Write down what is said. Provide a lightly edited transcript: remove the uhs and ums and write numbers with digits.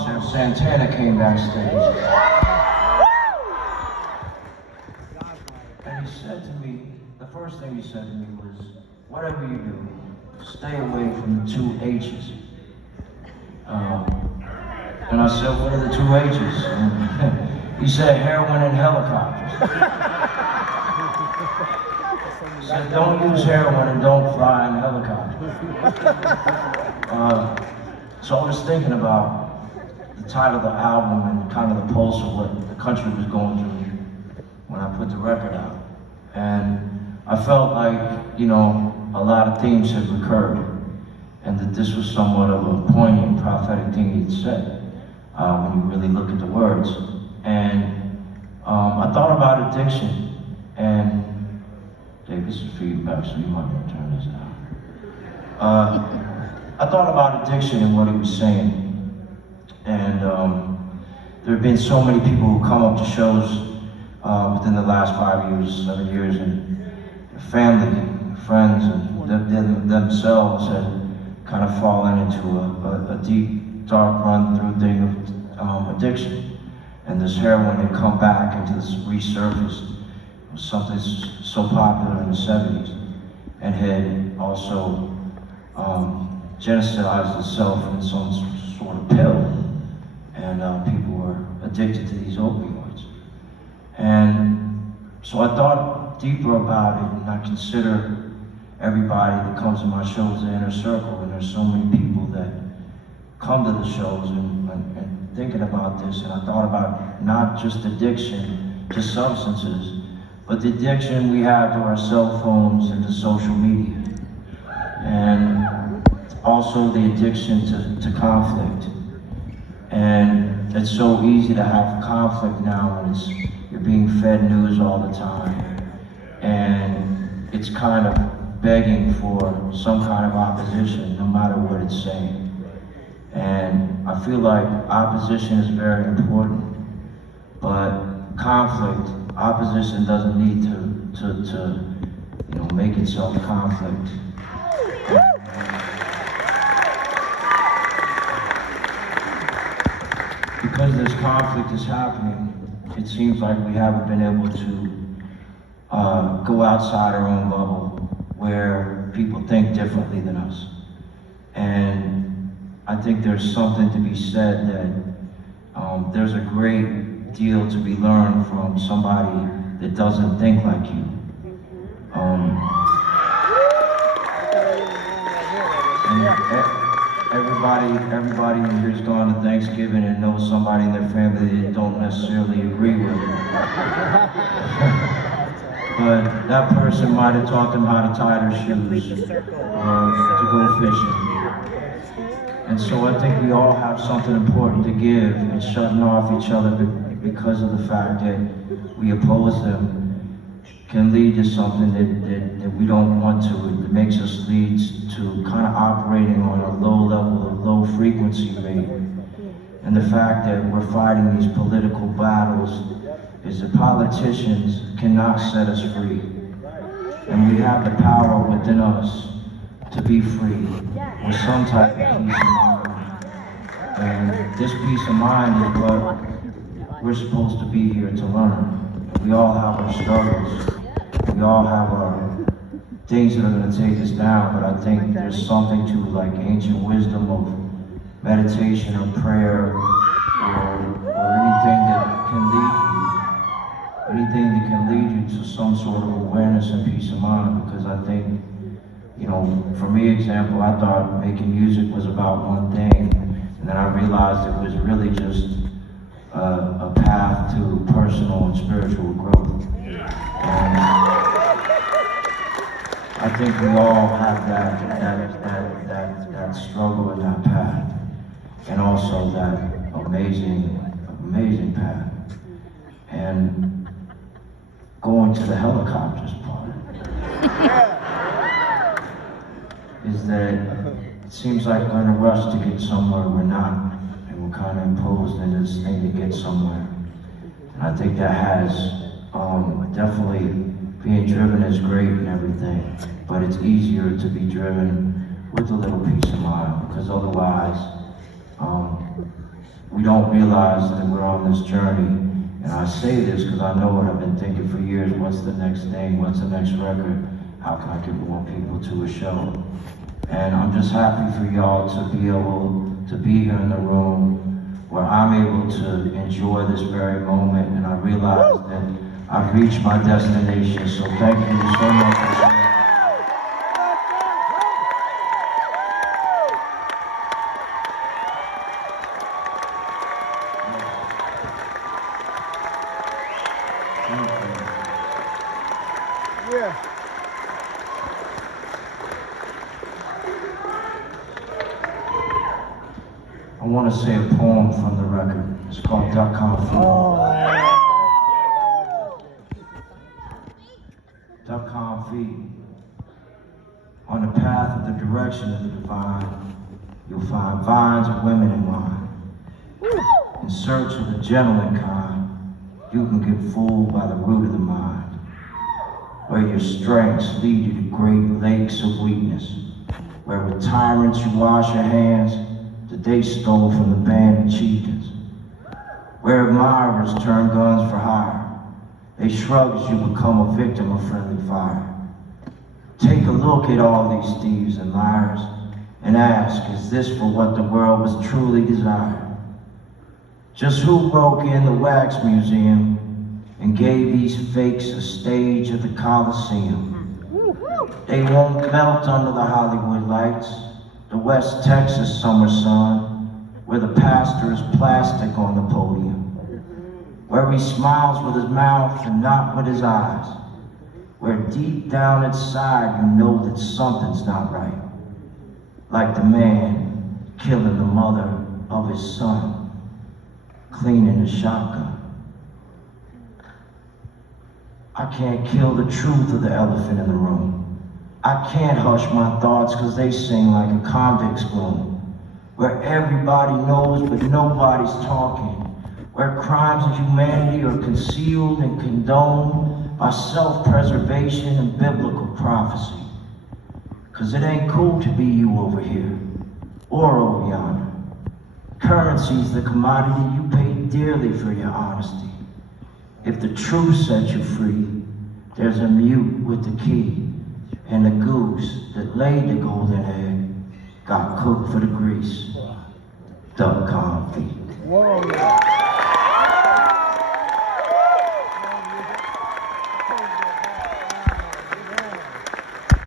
Officer Santana came backstage. And he said to me, the first thing he said to me was, whatever you do, stay away from the 2 H's. And I said, what are the 2 H's? And he said, heroin and helicopters. He said, don't use heroin and don't fly in helicopters. So I was thinking about the title of the album and kind of the pulse of what the country was going through when I put the record out. And I felt like, you know, a lot of themes had recurred, and that this was somewhat of a poignant prophetic thing he'd said when you really look at the words. And I thought about addiction, and Dave, this is feedback, so you might want to turn this down. I thought about addiction and what he was saying, and there have been so many people who come up to shows within the last 5 years, 7 years, and their family, friends, and themselves had kind of fallen into a deep, dark run-through thing of addiction. And this heroin had come back into this resurfaced. It was something so popular in the 70s, and had also genericized itself in some sort of pill. And people were addicted to these opioids. And so I thought deeper about it, and I consider everybody that comes to my shows the inner circle, and there's so many people that come to the shows and thinking about this, and I thought about not just addiction to substances, but the addiction we have to our cell phones and to social media, and also the addiction to conflict. And it's so easy to have conflict now when you're being fed news all the time, and it's kind of begging for some kind of opposition, no matter what it's saying. And I feel like opposition is very important, but opposition doesn't need to make itself conflict. Because this conflict is happening, it seems like we haven't been able to go outside our own bubble where people think differently than us. And I think there's something to be said that there's a great deal to be learned from somebody that doesn't think like you. And everybody in here's gone to Thanksgiving and knows somebody in their family they don't necessarily agree with. But that person might have taught them how to tie their shoes or to go fishing. And so I think we all have something important to give, and shutting off each other because of the fact that we oppose them can lead to something that we don't want to. It makes us lead to kind of operating on a low level, a low frequency rate. And the fact that we're fighting these political battles is that politicians cannot set us free. And we have the power within us to be free with some type of peace of mind. And this peace of mind is what we're supposed to be here to learn. We all have our struggles. We all have our things that are going to take us down, but I think there's something to like ancient wisdom of meditation or prayer or anything that can lead you to some sort of awareness and peace of mind. Because I think, you know, for me, example, I thought making music was about one thing, and then I realized it was really just a path to personal and spiritual growth. And I think we all have that struggle in that path, and also that amazing path. And going to the helicopters part is that it seems like we're in a rush to get somewhere we're not, and we're kind of imposed in this thing to get somewhere. And I think that has definitely, being driven is great and everything, but it's easier to be driven with a little peace of mind, because otherwise we don't realize that we're on this journey. And I say this because I know what I've been thinking for years. What's the next thing? What's the next record? How can I get more people to a show? And I'm just happy for y'all to be able to be here in the room where I'm able to enjoy this very moment, and I realize that I've reached my destination. So thank you so much for sharing. Yeah. I want to say a poem from the record. It's called Cajon. Cajon. On the path of the direction of the divine, you'll find vines of women in wine. In search of the gentleman kind, you can get fooled by the root of the mind, where your strengths lead you to great lakes of weakness, where with tyrants you wash your hands that they stole from the band of chieftains, where admirers turn guns for hire. They shrug as you become a victim of friendly fire. Take a look at all these thieves and liars and ask, is this for what the world was truly desired? Just who broke in the wax museum and gave these fakes a stage at the Coliseum? They won't melt under the Hollywood lights, the West Texas summer sun, where the pastor is plastic on the podium, where he smiles with his mouth and not with his eyes, where deep down inside you know that something's not right, like the man killing the mother of his son, cleaning a shotgun. I can't kill the truth of the elephant in the room. I can't hush my thoughts because they sing like a convict's gloom, where everybody knows but nobody's talking, where crimes of humanity are concealed and condoned by self-preservation and biblical prophecy. Because it ain't cool to be you over here or over yonder. Currency's the commodity you pay dearly for your honesty. If the truth sets you free, there's a mute with the key, and the goose that laid the golden egg got cooked for the grease. Duck confit. Whoa.